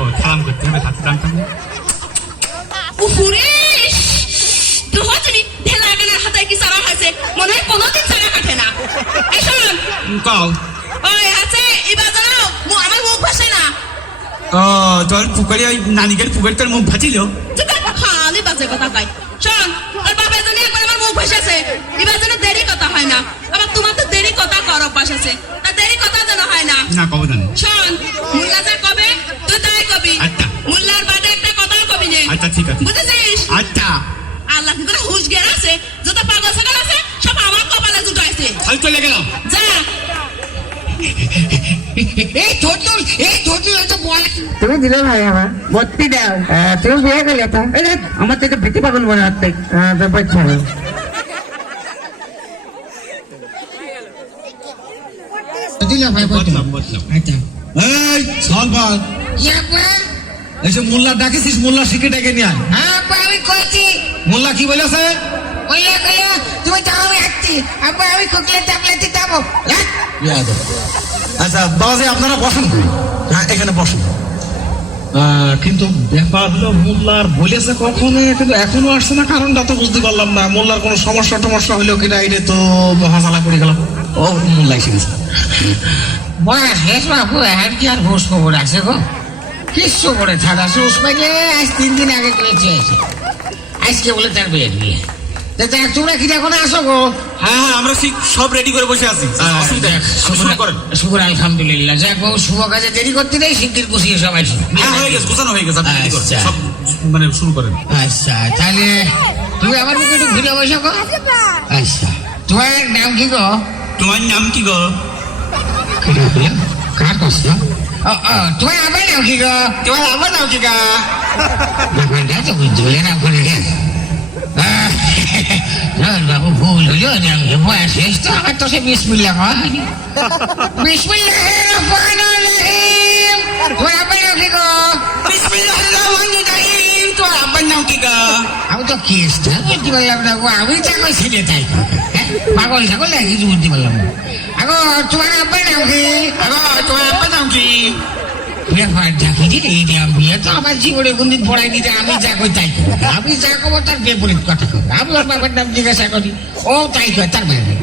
ও সালাম করতে হবে, হাতে টানতে হবে। উহুরে দুহজনি ঢেলা গানার হাতে কি সারা হয়েছে, মনে হয় কোনোদিন সারা কাটে না। এই শোন কও। ওই আছে এবার জানো আমার মুখ ভাসে না। ও তোর পুকুরে ওই নানিকের পুকুরে তোর মুখ ভাজিল? খালি বাজে কথা কয়। শোন ওর বাপের জন্য একবার আমার মুখ ভাসেছে, এবার যেন দেরি কথা হয় না। আবার তোমার তো দেরি কথা কর অভ্যাস আছে, তা দেরি কথা যেন হয় না। না কব জানি। শোন মুল্লা যা কবে তুই তাই কবি। আচ্ছা। মুল্লার বাদে একটা কথা কবি নে। আচ্ছা ঠিক আছে। বুঝেছিস? আচ্ছা। আল্লাহ কি করে হুঁশ জ্ঞান আছে, যত পাগল ছাগল আছে সব আমার কপালে জুটাইছে। তাহলে চলে গেলাম। যা। তুমি দিলে ভাই আমার ভর্তি দাও। তুমি বিয়ে করলে তা আমার থেকে ভীতি পাগল মনে হচ্ছে। বাচ্চা দিলে ভাই বললাম বললাম। আচ্ছা এই সলবার এসে মোল্লা ডাকিছিস, মোল্লা শিখে ডেকে নিয়ে আয়। হ্যাঁ আমি কইছি মোল্লা কি বলেছে? বললে কইলো তুমি যাও আমি আসছি, আব্বা আমি খুকলে চাপলাতে যাবো। আচ্ছা বাবাজি আপনারা বসেন। হ্যাঁ এখানে বসেন। কিন্তু ব্যাপার হলো মোল্লার বলেছে কখনো, কিন্তু এখনো আসছে না, কারণটা তো বুঝতে পারলাম না। মোল্লার কোনো সমস্যা টমস্যা হইলো কিনা, এটা তো মহাজালা পড়ে গেল। ও মোল্লা এসে গেছে। বলা শেষ বাবু আর কি আর ঘুষ খবর আছে গো, কিচ্ছু করে ছাড়া সুস পাইলে আজ 3 দিন আগে করেছে আজকে বলে তার বিয়ে দিয়ে। তোমরা কি এখন আসো গো? হ্যাঁ হ্যাঁ আমরা সব রেডি করে বসে আছি। অসুবিধা নেই, শুরু করেন। শুকুর আলহামদুলিল্লাহ। যাক বাবু শুভ কাজে দেরি করতে নেই, শিগগির গুছিয়ে সবাই। হ্যাঁ হয়ে গেছে, গোছানো হয়ে গেছে, আপনি ready করেন। আচ্ছা। সব মানে শুরু করেন। আচ্ছা তাহলে তুমি আমার মুখে একটু ঘুরে বসো গো। আচ্ছা তোমার নাম কি গো? তোমার নাম কি গো? কার কষ্ট? তোমার আমার নাম কি গো? তোমার আমার নাম কি গো? ব্যাপারটা তো বুঝতে পারলে না করে গেল। বাবু ভুল হইল, বয়স শেষ তো, আমার তো সে বিসমিল্লাহ হয়। বিসমিল্লাহ রহমানির রহিম। তোমার আব্বার নাম কি গো? বিসমিল্লাহির রহমানির রহিম। তোমার আব্বার নাম কি গো? আমি তো কেসটা বুঝতে পারলাম না গো, আমি যা কইছি তাই পাগল ছাগল না কিছু বুঝতে পারলাম না। আগো তোমার আব্বার নাম কি? আগো তোমার আব্বার নাম কি? আমার জীবনে কোনদিন পড়াই দিতে, আমি যা কই তাই করি, আমি যা করবো তার বিপরীত কথা করি। আমি ওর বাবার নাম জিজ্ঞাসা করি, ও তাই কয়, তার বাইরে।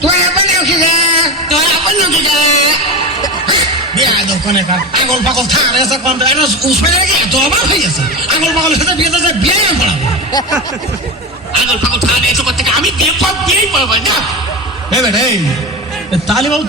তোমার আব্বার নাম কি গা? তোমার আব্বার নাম কি গো? আগল পাগল থার এসে উসমানের আগে এত অবাক হয়ে গেছে। আগল পাগল সাথে বিয়ে দিতে বিয়ে পড়াবো। আগল পাগল থানা এসব থেকে আমি বিয়ে দিয়েই পারবো না। এই বেটা এই তাহলে বাবু